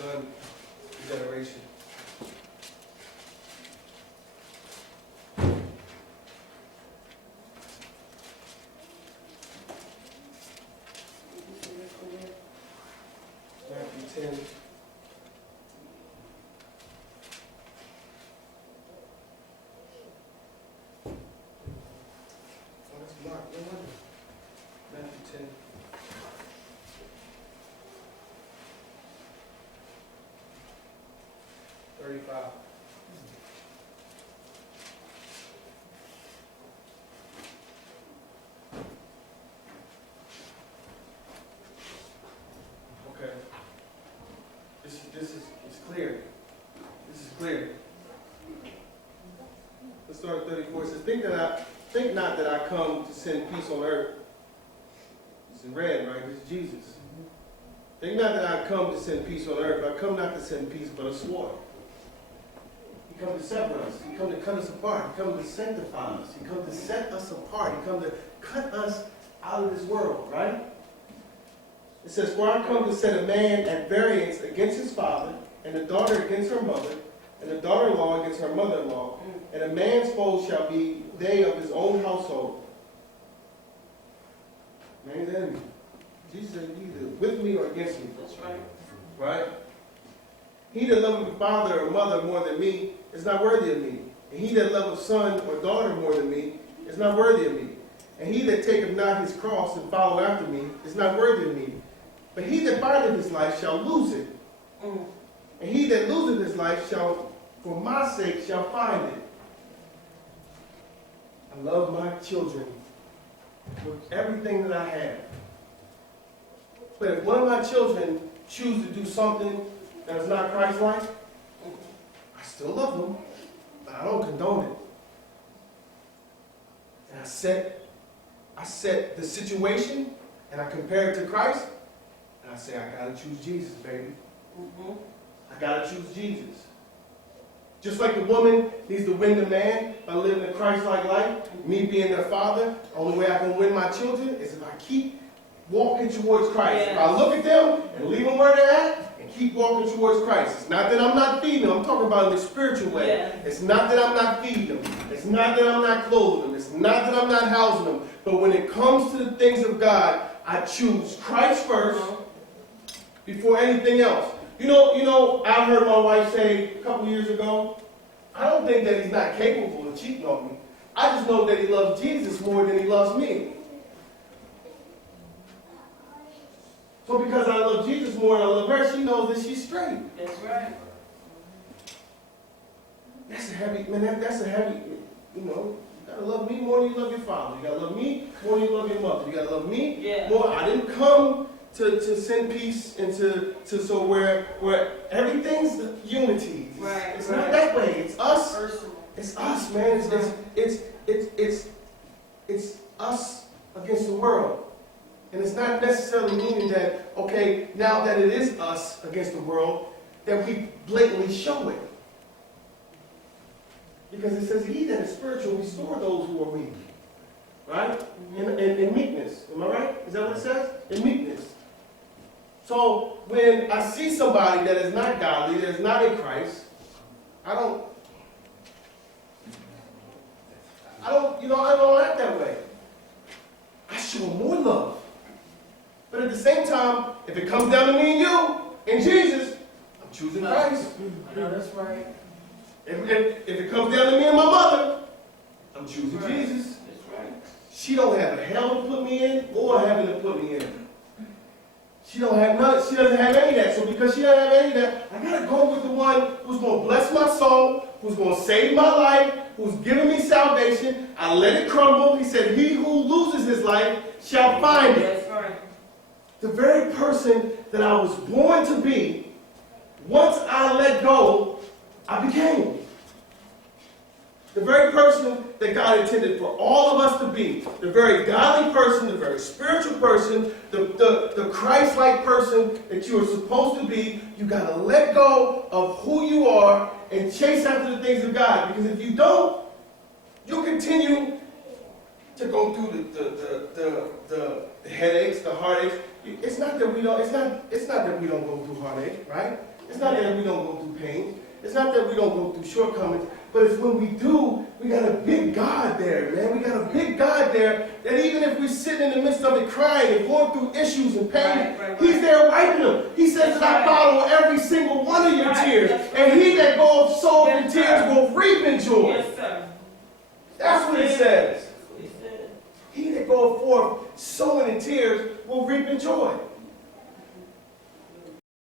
Son generation. Matthew 10. Oh, that's Mark. No wonder. Matthew 10. Okay. This is clear. This is clear. Let's start at 34. It says, think not that I come to send peace on earth. It's in red, right? This is Jesus. Think not that I come to send peace on earth. I come not to send peace, but a sword. He come to separate us. He come to cut us apart. He come to sanctify us. He come to set us apart. He come to cut us out of this world, right? It says, for I come to set a man at variance against his father, and a daughter against her mother, and a daughter-in-law against her mother-in-law, and a man's foes shall be they of his own household. Man's enemy. Jesus said, either with me or against me. That's right. Right? He that loveth father or mother more than me is not worthy of me. And he that loveth son or daughter more than me is not worthy of me. And he that taketh not his cross and follow after me is not worthy of me. But he that findeth his life shall lose it. And he that loseth his life shall, for my sake, shall find it. I love my children with everything that I have. But if one of my children choose to do something that is not Christ-like, I still love them, but I don't condone it. And I set the situation and I compare it to Christ, and I say, I gotta choose Jesus, baby. I gotta choose Jesus. Just like the woman needs to win the man by living a Christ-like life, me being their father, the only way I can win my children is if I keep walking towards Christ. Yes. If I look at them and leave them where they're at and keep walking towards Christ. It's not that I'm not feeding them. I'm talking about in the spiritual way. Yes. It's not that I'm not feeding them. It's not that I'm not clothing them. It's not that I'm not housing them. But when it comes to the things of God, I choose Christ first before anything else. You know, I heard my wife say a couple years ago, I don't think that he's not capable of cheating on me. I just know that he loves Jesus more than he loves me. So because I love Jesus more than I love her, she knows that she's straight. That's right. That's a heavy, man, that's a heavy, you gotta love me more than you love your father. You gotta love me more than you love your mother. You gotta love me more. I didn't come to send peace and to so where everything's unity. Right. It's not that way. It's us. Personal. It's us, man. It's us against the world. And it's not necessarily meaning that, okay, now that it is us against the world, that we blatantly show it. Because it says, he that is spiritual, restore those who are weak. Right? In meekness. Am I right? Is that what it says? In meekness. So when I see somebody that is not godly, that is not in Christ, I don't act that way. I show more love. But at the same time, if it comes down to me and you, and Jesus, I'm choosing Christ. No, that's right. If it comes down to me and my mother, I'm choosing Jesus. That's right. She don't have a hell to put me in or heaven to put me in. She don't have none. She doesn't have any of that. So because she doesn't have any of that, I gotta go with the one who's gonna bless my soul, who's gonna save my life, who's giving me salvation. I let it crumble. He said, he who loses his life shall find it. That's right. The very person that I was born to be, once I let go, I became. The very person that God intended for all of us to be, the very godly person, the very spiritual person, the Christ-like person that you are supposed to be, you got to let go of who you are and chase after the things of God. Because if you don't, you'll continue to go through the headaches, the heartaches. It's not that we don't go through heartache, right? It's not that we don't go through pain. It's not that we don't go through shortcomings. But it's when we do, we got a big God there, man. We got a big God there that even if we're sitting in the midst of it crying and going through issues and pain, He's there wiping them. He says that I follow every single one of your tears. And he that goeth sow in tears will reap in joy. Yes, sir. That's what it says. He that goeth forth sowing in tears will reap in joy.